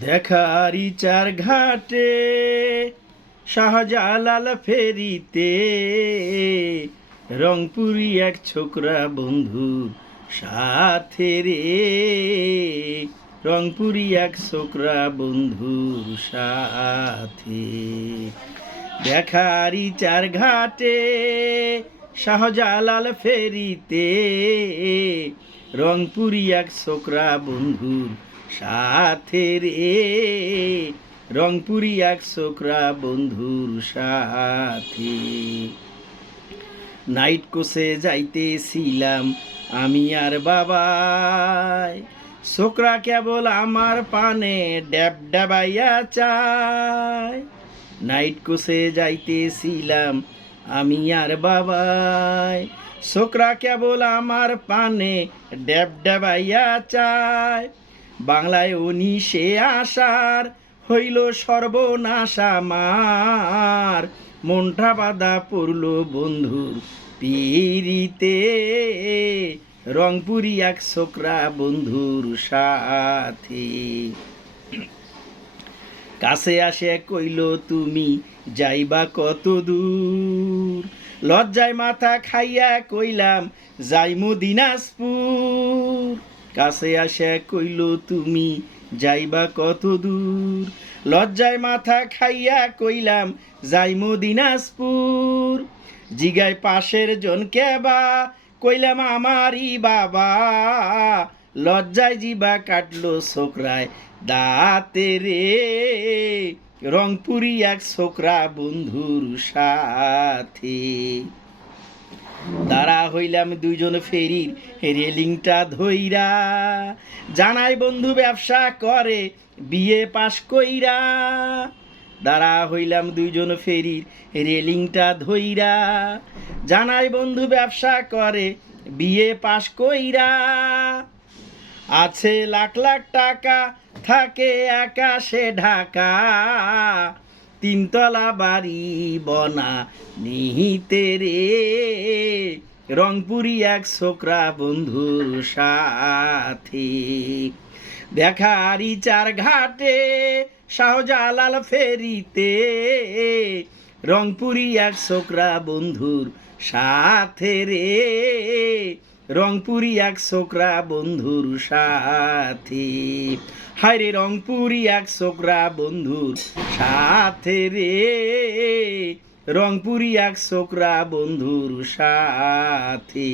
দেখারি চার ঘাটে শাহজালাল ফেরিতে রংপুরি এক ছোকরা বন্ধু সাথে রে। রংপুরি এক ছোকরা বন্ধুর সাথে। দেখারি চার ঘাটে শাহজালাল ফেরিতে রংপুরি এক ছোকরা বন্ধুর সাথে রে। রংপুরি এক ছোকরা বন্ধুর সাথে। নাইট কোসে যাইতেছিলাম আমি আর বাবাই, ছোকরা কেবল আমার পানে ড্যাব ডাবাইয়া চায়। নাইট কোসে যাইতেছিলাম আমি আর বাবাই, ছোকরা কেবল আমার পানে ড্যাব ডাবাইয়া চায়। বাংলায় উনিশে আসার হইল সর্বনাশ আমার, মনটা বাঁধা পড়ল বন্ধুর পিরিতে। রংপুরি এক ছোকরা বন্ধুর সাথে। কাছে আসে কইল তুমি যাইবা কত দূর, লজ্জায় মাথা খাইয়া কইলাম যাইমু দিনাজপুর। কাছে আসে কইল তুমি যাইবা কত দূর, লজ্জায় মাথা খাইয়া কইলাম যাইমু দিনাজপুর। জিগায় পাশের জন কেবা কইলাম আমারই বাবা, লজ্জায় জিবা কাটলো ছোকরায় দাঁতে রে। রংপুরি এক ছোকরা বন্ধুর সাথে। দাঁড়া হইলাম দুইজন ফেরির রেলিংটা ধইরা, জানাই বন্ধু ব্যবসা করে বিয়ে পাশ কইরা। দাঁড়া হইলাম দুইজন ফেরির রেলিংটা ধইরা, জানাই বন্ধু ব্যবসা করে বিয়ে পাশ কইরা। আছে লাখ লাখ টাকা থাকে আকাশে ঢাকা, তিনতলা বাড়ি বনা নিহিতে রে। রংপুরি এক ছোকরা বন্ধুর সাথে। দেখারি চার ঘাটে শাহজালাল ফেরিতে রংপুরি এক ছোকরা বন্ধুর সাথে রে। রংপুরি এক ছোকরা বন্ধুর সাথে। হায় রে রংপুরি এক ছোকরা বন্ধুর সাথে রে। রংপুরি এক ছোকরা বন্ধুর সাথে।